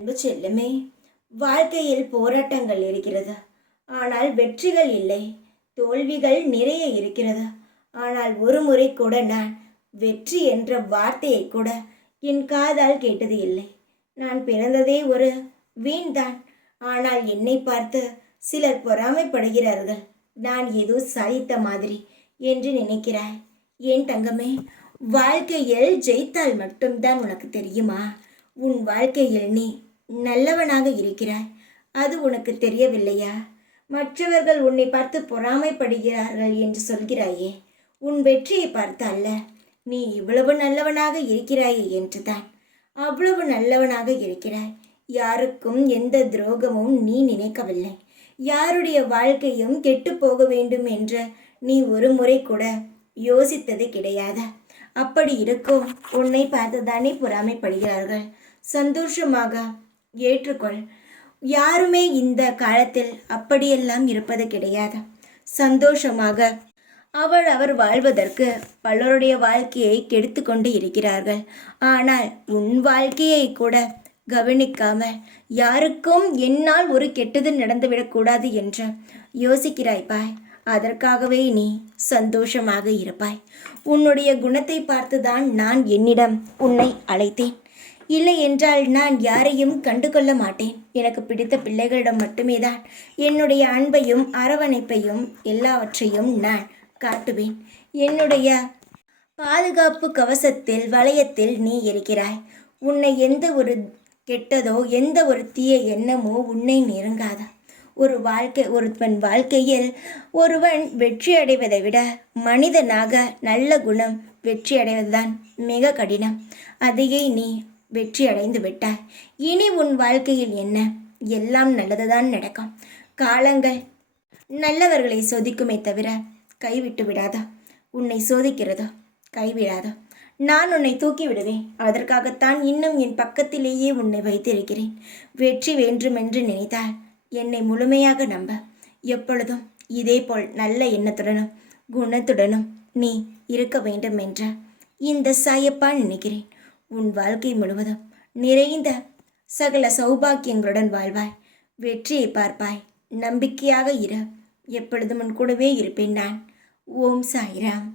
அன்பு செல்லமே, வாழ்க்கையில் போராட்டங்கள் இருக்கிறது, ஆனால் வெற்றிகள் இல்லை. தோல்விகள் நிறைய இருக்கிறது, ஆனால் ஒரு முறை கூட நான் வெற்றி என்ற வார்த்தையை கூட என் காதால் கேட்டது இல்லை. நான் பிறந்ததே ஒரு வீண்தான். ஆனால் என்னை பார்த்து சிலர் பொறாமைப்படுகிறார்கள். நான் ஏதோ சாதித்த மாதிரி என்று நினைக்கிறாய். ஏன் தங்கமே, வாழ்க்கையில் ஜெயித்தால் மட்டும்தான் உனக்கு தெரியுமா? உன் வாழ்க்கையில் நீ நல்லவனாக இருக்கிறாய், அது உனக்கு தெரியவில்லையா? மற்றவர்கள் உன்னை பார்த்து பொறாமைப்படுகிறார்கள் என்று சொல்கிறாயே, உன் வெற்றியை பார்த்து அல்ல, நீ இவ்வளவு நல்லவனாக இருக்கிறாயே என்றுதான். அவ்வளவு நல்லவனாக இருக்கிறாய். யாருக்கும் எந்த துரோகமும் நீ நினைக்கவில்லை. யாருடைய வாழ்க்கையும் கெட்டு போக வேண்டும் என்று நீ ஒரு முறை கூட யோசித்தது கிடையாது. அப்படி இருக்கும் உன்னை பார்த்துதானே பொறாமைப்படுகிறார்கள். சந்தோஷமாக ஏற்றுக்கொள். யாருமே இந்த காலத்தில் அப்படியெல்லாம் இருப்பது கிடையாது. சந்தோஷமாக அவர் வாழ்வதற்கு பலருடைய வாழ்க்கையை கெடுத்து கொண்டு இருக்கிறார்கள். ஆனால் உன் வாழ்க்கையை கூட கவனிக்காமல் யாருக்கும் என்னால் ஒரு கெட்டது நடந்துவிடக்கூடாது என்று யோசிக்கிறாய்ப்பாய். அதற்காகவே நீ சந்தோஷமாக இருப்பாய். உன்னுடைய குணத்தை பார்த்துதான் நான் என்னிடம் உன்னை அழைத்தேன். இல்லை என்றால் நான் யாரையும் கண்டுகொள்ள மாட்டேன். எனக்கு பிடித்த பிள்ளைகளிடம் மட்டுமே தான் என்னுடைய அன்பையும் அரவணைப்பையும் எல்லாவற்றையும் நான் காட்டுவேன். என்னுடைய பாதுகாப்பு கவசத்தில் வளையத்தில் நீ இருக்கிறாய். உன்னை எந்த ஒரு கெட்டதோ எந்த ஒரு தீய எண்ணமோ உன்னை நெருங்காத. ஒருவன் வாழ்க்கையில் ஒருவன் வெற்றி அடைவதை விட மனிதனாக நல்ல குணம் வெற்றி அடைவதுதான் மிக கடினம். அதையே நீ வெற்றி அடைந்து விட்டாய். இனி உன் வாழ்க்கையில் என்ன? எல்லாம் நல்லதுதான் நடக்கும். காலங்கள் நல்லவர்களை சோதிக்குமே தவிர கைவிட்டு விடாதா. உன்னை சோதிக்கிறதோ கைவிடாதோ. நான் உன்னை தூக்கி விடுவேன். அதற்காகத்தான் இன்னும் என் பக்கத்திலேயே உன்னை வைத்திருக்கிறேன். வெற்றி வேண்டுமென்று நினைத்தால் என்னை முழுமையாக நம்ப. எப்பொழுதும் இதேபோல் நல்ல எண்ணத்துடனும் குணத்துடனும் நீ இருக்க வேண்டும் என்ற இந்த சாயப்பா நினைக்கிறேன். உன் வாழ்க்கை முழுவதும் நிறைந்த சகல சௌபாக்கியங்களுடன் வாழ்வாய். வெற்றியை பார்ப்பாய். நம்பிக்கையாக இரு. எப்பொழுதும் உன் கூடவே இருப்பேன் நான். ஓம் சாய்ராம்.